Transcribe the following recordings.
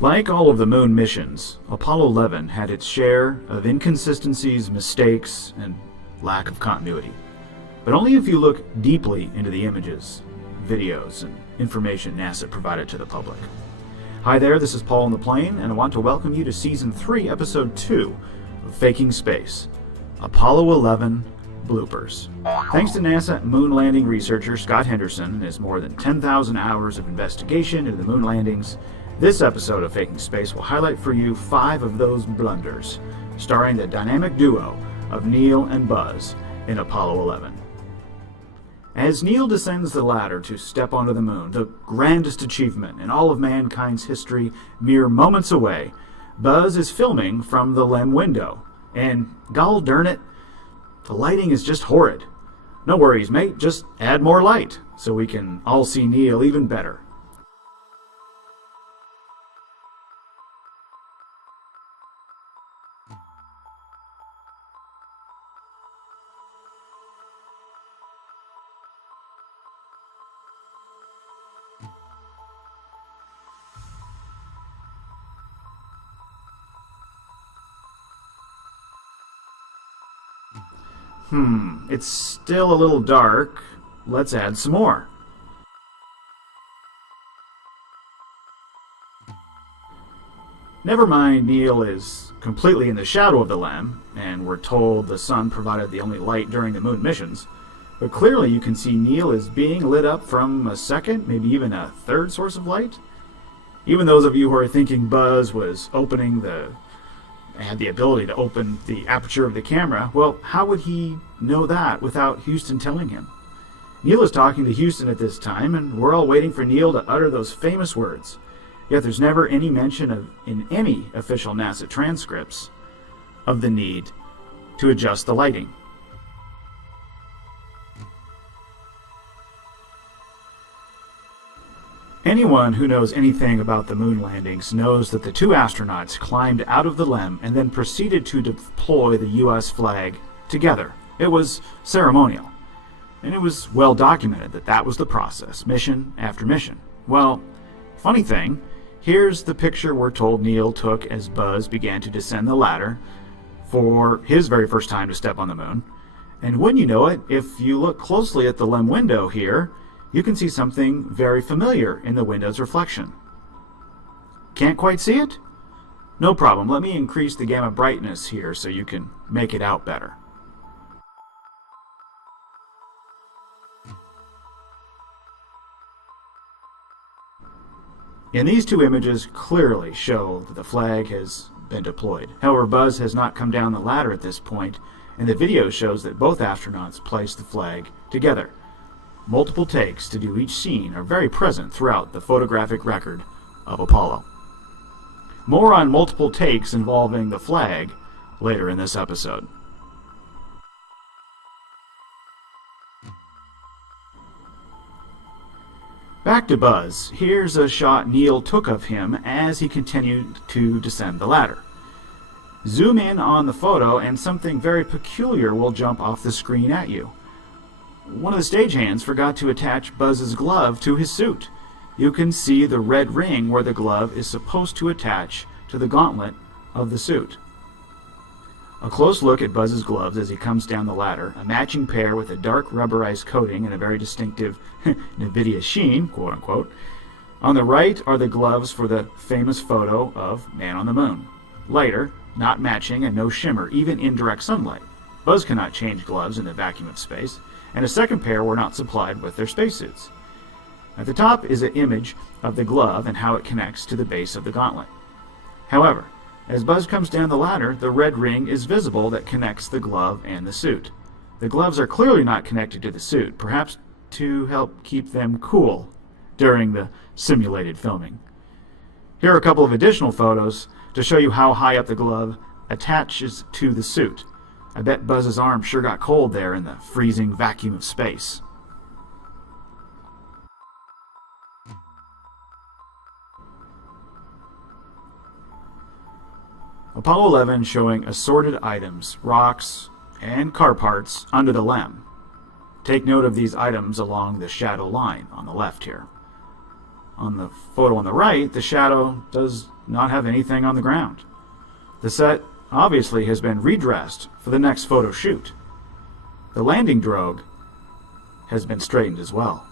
Like all of the moon missions, Apollo 11 had its share of inconsistencies, mistakes, and lack of continuity. But only if you look deeply into the images, videos, and information NASA provided to the public. Hi there, this is Paul on the Plane, and I want to welcome you to Season 3, Episode 2 of Faking Space, Apollo 11 Bloopers. Thanks to NASA moon landing researcher Scott Henderson and his more than 10,000 hours of investigation into the moon landings, this episode of Faking Space will highlight for you 5 of those blunders, starring the dynamic duo of Neil and Buzz in Apollo 11. As Neil descends the ladder to step onto the moon, the grandest achievement in all of mankind's history, mere moments away, Buzz is filming from the LEM window. And, gol darn it, the lighting is just horrid. No worries, mate, just add more light so we can all see Neil even better. It's still a little dark. Let's add some more. Never mind, Neil is completely in the shadow of the LEM, and we're told the sun provided the only light during the moon missions. But clearly you can see Neil is being lit up from a second, maybe even a third source of light. Even those of you who are thinking Buzz was had the ability to open the aperture of the camera, well, how would he know that without Houston telling him? Neil is talking to Houston at this time, and we're all waiting for Neil to utter those famous words. Yet there's never any mention in any official NASA transcripts of the need to adjust the lighting. Anyone who knows anything about the moon landings knows that the 2 astronauts climbed out of the LEM and then proceeded to deploy the U.S. flag together. It was ceremonial, and it was well documented that that was the process, mission after mission. Well, funny thing, here's the picture we're told Neil took as Buzz began to descend the ladder for his very first time to step on the moon. And wouldn't you know it, if you look closely at the LEM window here, you can see something very familiar in the window's reflection. Can't quite see it? No problem. Let me increase the gamma brightness here so you can make it out better. And these 2 images clearly show that the flag has been deployed. However, Buzz has not come down the ladder at this point, and the video shows that both astronauts placed the flag together. Multiple takes to do each scene are very present throughout the photographic record of Apollo. More on multiple takes involving the flag later in this episode. Back to Buzz. Here's a shot Neil took of him as he continued to descend the ladder. Zoom in on the photo and something very peculiar will jump off the screen at you. One of the stagehands forgot to attach Buzz's glove to his suit. You can see the red ring where the glove is supposed to attach to the gauntlet of the suit. A close look at Buzz's gloves as he comes down the ladder, a matching pair with a dark rubberized coating and a very distinctive NVIDIA sheen, quote-unquote. On the right are the gloves for the famous photo of Man on the Moon. Lighter, not matching, and no shimmer, even in direct sunlight. Buzz cannot change gloves in the vacuum of space, and a second pair were not supplied with their spacesuits. At the top is an image of the glove and how it connects to the base of the gauntlet. However, as Buzz comes down the ladder, the red ring is visible that connects the glove and the suit. The gloves are clearly not connected to the suit, perhaps to help keep them cool during the simulated filming. Here are a couple of additional photos to show you how high up the glove attaches to the suit. I bet Buzz's arm sure got cold there in the freezing vacuum of space. Apollo 11 showing assorted items, rocks, and car parts under the LEM. Take note of these items along the shadow line on the left here. On the photo on the right, the shadow does not have anything on the ground. The set obviously has been redressed for the next photo shoot. The landing drogue has been straightened as well.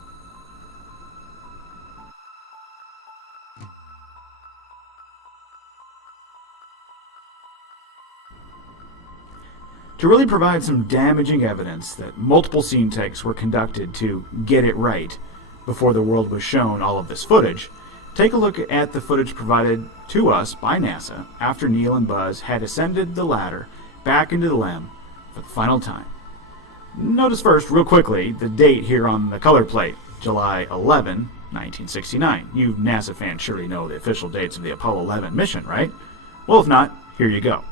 To really provide some damaging evidence that multiple scene takes were conducted to get it right before the world was shown all of this footage, take a look at the footage provided to us by NASA after Neil and Buzz had ascended the ladder back into the LEM for the final time. Notice first, real quickly, the date here on the color plate, July 11, 1969. You NASA fans surely know the official dates of the Apollo 11 mission, right? Well, if not, here you go.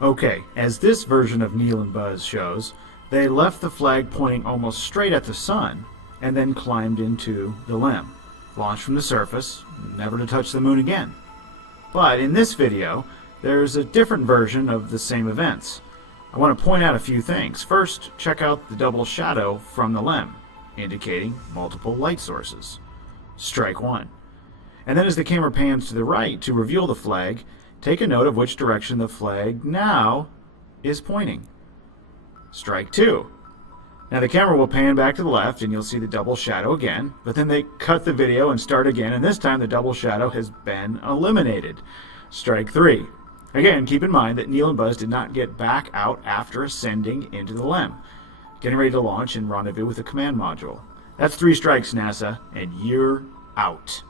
Okay, as this version of Neil and Buzz shows, they left the flag pointing almost straight at the sun and then climbed into the LEM, launched from the surface, never to touch the moon again. But in this video, there's a different version of the same events. I want to point out a few things. First, check out the double shadow from the LEM, indicating multiple light sources. Strike one. And then as the camera pans to the right to reveal the flag, take a note of which direction the flag now is pointing. Strike two. Now the camera will pan back to the left and you'll see the double shadow again, but then they cut the video and start again, and this time the double shadow has been eliminated. Strike three. Again, keep in mind that Neil and Buzz did not get back out after ascending into the LEM, getting ready to launch and rendezvous with the command module. That's 3 strikes, NASA, and you're out.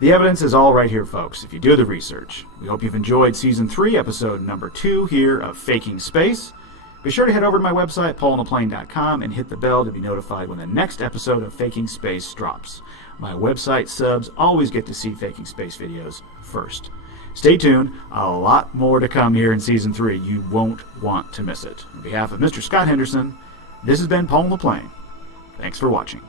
The evidence is all right here, folks, if you do the research. We hope you've enjoyed Season 3, Episode number 2 here of Faking Space. Be sure to head over to my website, paulonaplane.com, and hit the bell to be notified when the next episode of Faking Space drops. My website subs always get to see Faking Space videos first. Stay tuned. A lot more to come here in Season 3. You won't want to miss it. On behalf of Mr. Scott Henderson, this has been Paul on the Plane. Thanks for watching.